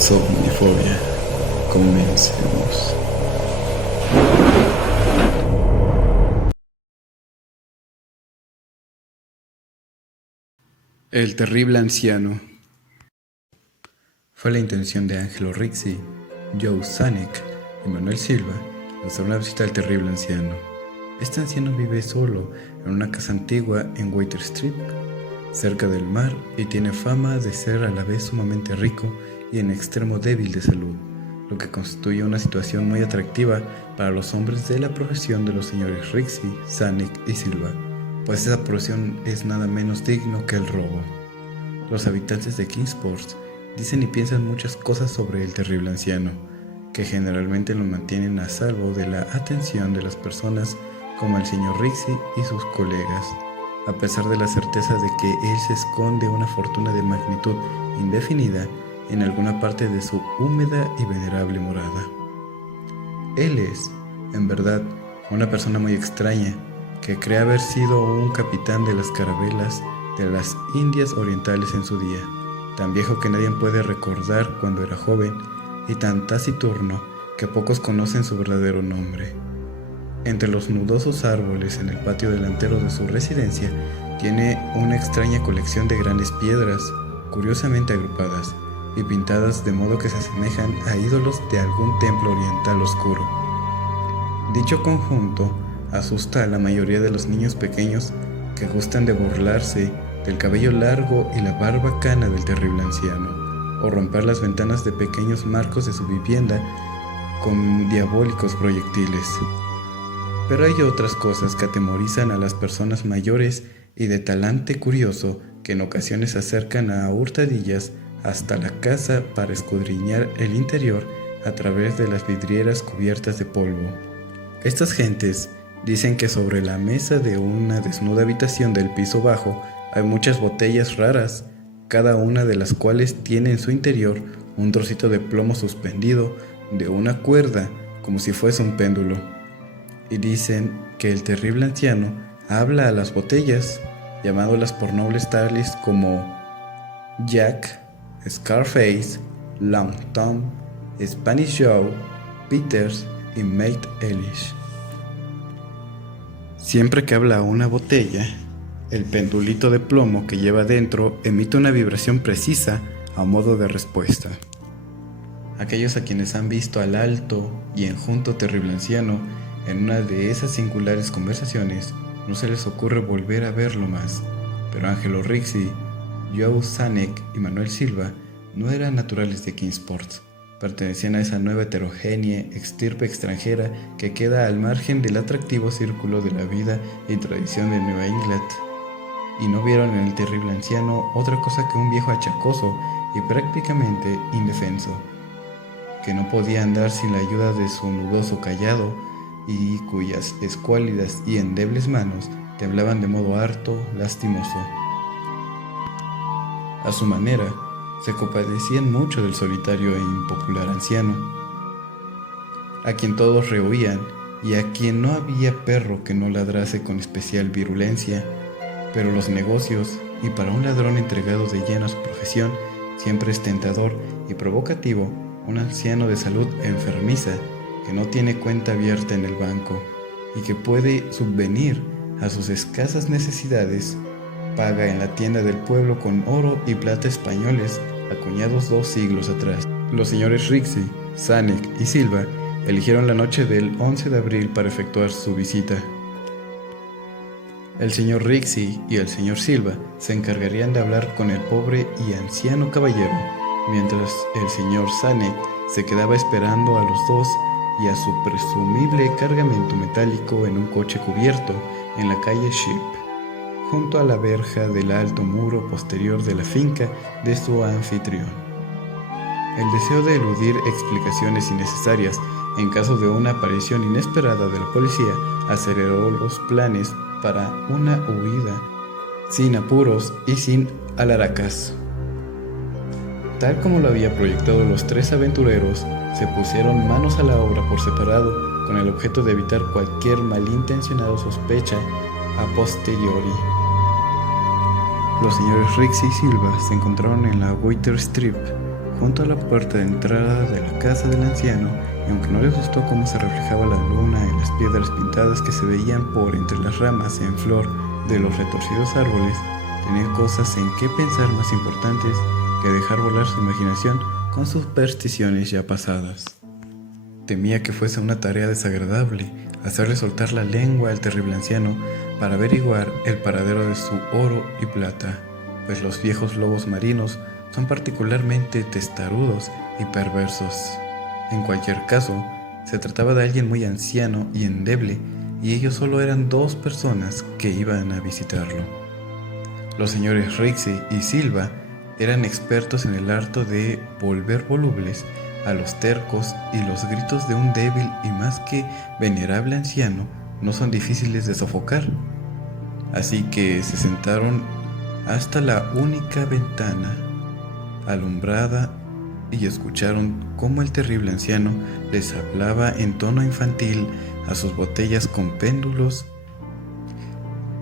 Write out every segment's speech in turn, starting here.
Somnifobia. Comencemos. El terrible anciano. Fue la intención de Angelo Rixi, Joe Zanuck y Manuel Silva hacer una visita al terrible anciano. Este anciano vive solo en una casa antigua en Water Street, cerca del mar, y tiene fama de ser a la vez sumamente rico y en extremo débil de salud, lo que constituye una situación muy atractiva para los hombres de la profesión de los señores Rixi, Zanuck y Silva, pues esa profesión es nada menos digno que el robo. Los habitantes de Kingsport dicen y piensan muchas cosas sobre el terrible anciano, que generalmente lo mantienen a salvo de la atención de las personas como el señor Rixi y sus colegas, a pesar de la certeza de que él se esconde una fortuna de magnitud indefinida en alguna parte de su húmeda y venerable morada. Él es, en verdad, una persona muy extraña, que cree haber sido un capitán de las carabelas de las Indias Orientales en su día, tan viejo que nadie puede recordar cuando era joven y tan taciturno que pocos conocen su verdadero nombre. Entre los nudosos árboles en el patio delantero de su residencia tiene una extraña colección de grandes piedras, curiosamente agrupadas y pintadas de modo que se asemejan a ídolos de algún templo oriental oscuro. Dicho conjunto asusta a la mayoría de los niños pequeños que gustan de burlarse del cabello largo y la barba cana del terrible anciano, o romper las ventanas de pequeños marcos de su vivienda con diabólicos proyectiles. Pero hay otras cosas que atemorizan a las personas mayores y de talante curioso que en ocasiones se acercan a hurtadillas hasta la casa para escudriñar el interior a través de las vidrieras cubiertas de polvo. Estas gentes dicen que sobre la mesa de una desnuda habitación del piso bajo hay muchas botellas raras, cada una de las cuales tiene en su interior un trocito de plomo suspendido de una cuerda como si fuese un péndulo. Y dicen que el terrible anciano habla a las botellas, llamándolas por nombres tales como Jack, Scarface, Long Tom, Spanish Joe, Peters y Mate Elish. Siempre que habla a una botella, el pendulito de plomo que lleva dentro emite una vibración precisa a modo de respuesta. Aquellos a quienes han visto al alto y enjuto terrible anciano en una de esas singulares conversaciones, no se les ocurre volver a verlo más, pero Angelo Rixi, Joe Zanuck y Manuel Silva no eran naturales de Kingsport. Pertenecían a esa nueva heterogénea extirpe extranjera que queda al margen del atractivo círculo de la vida y tradición de Nueva Inglaterra, y no vieron en el terrible anciano otra cosa que un viejo achacoso y prácticamente indefenso, que no podía andar sin la ayuda de su nudoso cayado y cuyas escuálidas y endebles manos temblaban de modo harto lastimoso. A su manera, se compadecían mucho del solitario e impopular anciano, a quien todos rehuían y a quien no había perro que no ladrase con especial virulencia, pero los negocios, y para un ladrón entregado de lleno a su profesión, siempre es tentador y provocativo un anciano de salud enfermiza que no tiene cuenta abierta en el banco y que puede subvenir a sus escasas necesidades, paga en la tienda del pueblo con oro y plata españoles acuñados 2 siglos atrás. Los señores Rixi, Zanuck y Silva eligieron la noche del 11 de abril para efectuar su visita. El señor Rixi y el señor Silva se encargarían de hablar con el pobre y anciano caballero, mientras el señor Zanuck se quedaba esperando a los dos y a su presumible cargamento metálico en un coche cubierto en la calle Ship, junto a la verja del alto muro posterior de la finca de su anfitrión. El deseo de eludir explicaciones innecesarias en caso de una aparición inesperada de la policía aceleró los planes para una huida sin apuros y sin alaracas. Tal como lo había proyectado, los 3 aventureros se pusieron manos a la obra por separado con el objeto de evitar cualquier malintencionada sospecha a posteriori. Los señores Rixi y Silva se encontraron en la Water Street junto a la puerta de entrada de la casa del anciano, y aunque no les gustó cómo se reflejaba la luna en las piedras pintadas que se veían por entre las ramas en flor de los retorcidos árboles, tenía cosas en que pensar más importantes que dejar volar su imaginación con supersticiones ya pasadas. Temía que fuese una tarea desagradable hacerle soltar la lengua al terrible anciano para averiguar el paradero de su oro y plata, pues los viejos lobos marinos son particularmente testarudos y perversos. En cualquier caso, se trataba de alguien muy anciano y endeble, y ellos solo eran 2 personas que iban a visitarlo. Los señores Rixey y Silva eran expertos en el arte de volver volubles a los tercos, y los gritos de un débil y más que venerable anciano no son difíciles de sofocar. Así que se sentaron hasta la única ventana alumbrada y escucharon cómo el terrible anciano les hablaba en tono infantil a sus botellas con péndulos.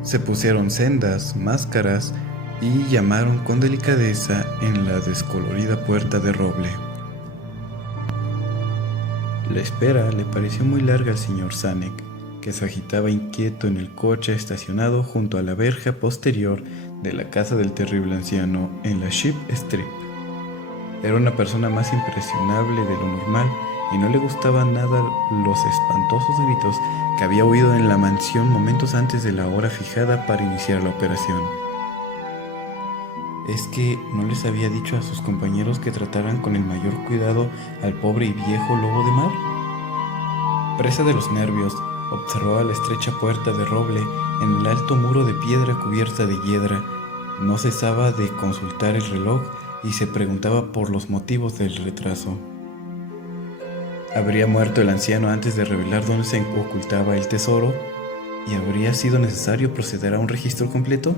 Se pusieron sendas máscaras y llamaron con delicadeza en la descolorida puerta de roble. La espera le pareció muy larga al señor Zanek, que se agitaba inquieto en el coche estacionado junto a la verja posterior de la casa del terrible anciano en la Ship Street. Era una persona más impresionable de lo normal y no le gustaban nada los espantosos gritos que había oído en la mansión momentos antes de la hora fijada para iniciar la operación. ¿Es que no les había dicho a sus compañeros que trataran con el mayor cuidado al pobre y viejo lobo de mar? Presa de los nervios, observaba la estrecha puerta de roble en el alto muro de piedra cubierta de hiedra. No cesaba de consultar el reloj y se preguntaba por los motivos del retraso. ¿Habría muerto el anciano antes de revelar dónde se ocultaba el tesoro? ¿Y habría sido necesario proceder a un registro completo?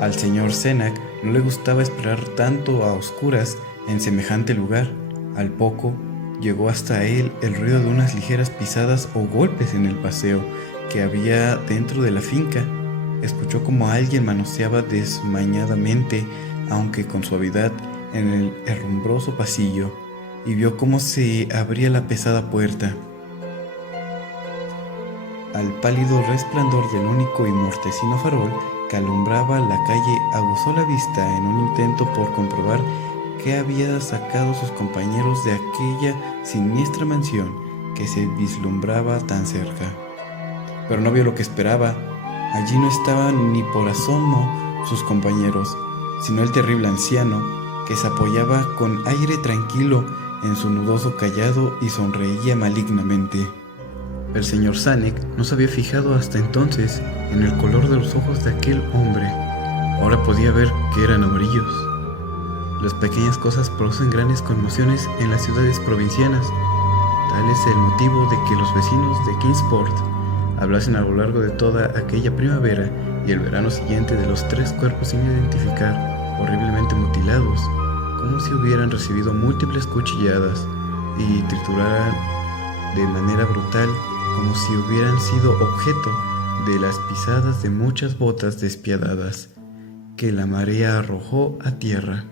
Al señor Zanek no le gustaba esperar tanto a oscuras en semejante lugar. Al poco llegó hasta él el ruido de unas ligeras pisadas o golpes en el paseo que había dentro de la finca. Escuchó como alguien manoseaba desmañadamente, aunque con suavidad, en el herrumbroso pasillo, y vio cómo se abría la pesada puerta. Al pálido resplandor del único y mortecino farol que alumbraba la calle, aguzó la vista en un intento por comprobar qué había sacado sus compañeros de aquella siniestra mansión que se vislumbraba tan cerca. Pero no vio lo que esperaba. Allí no estaban ni por asomo sus compañeros, sino el terrible anciano, que se apoyaba con aire tranquilo en su nudoso cayado y sonreía malignamente. El señor Zanek no se había fijado hasta entonces en el color de los ojos de aquel hombre. Ahora podía ver que eran amarillos. Las pequeñas cosas producen grandes conmociones en las ciudades provincianas. Tal es el motivo de que los vecinos de Kingsport hablasen a lo largo de toda aquella primavera y el verano siguiente de los 3 cuerpos sin identificar, horriblemente mutilados, como si hubieran recibido múltiples cuchilladas, y trituraran de manera brutal, como si hubieran sido objeto de las pisadas de muchas botas despiadadas que la marea arrojó a tierra.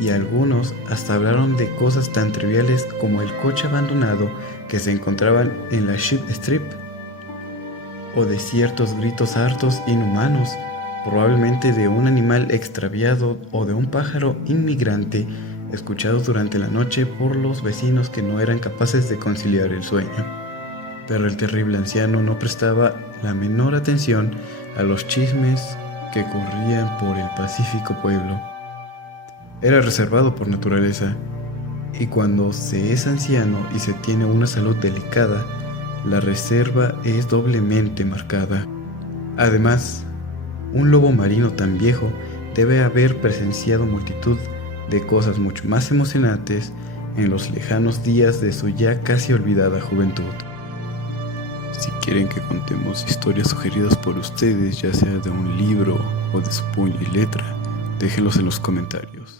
Y algunos hasta hablaron de cosas tan triviales como el coche abandonado que se encontraban en la Ship Street, o de ciertos gritos hartos inhumanos, probablemente de un animal extraviado o de un pájaro inmigrante escuchado durante la noche por los vecinos que no eran capaces de conciliar el sueño. Pero el terrible anciano no prestaba la menor atención a los chismes que corrían por el pacífico pueblo. Era reservado por naturaleza, y cuando se es anciano y se tiene una salud delicada, la reserva es doblemente marcada. Además, un lobo marino tan viejo debe haber presenciado multitud de cosas mucho más emocionantes en los lejanos días de su ya casi olvidada juventud. Si quieren que contemos historias sugeridas por ustedes, ya sea de un libro o de su puño y letra, déjenlos en los comentarios.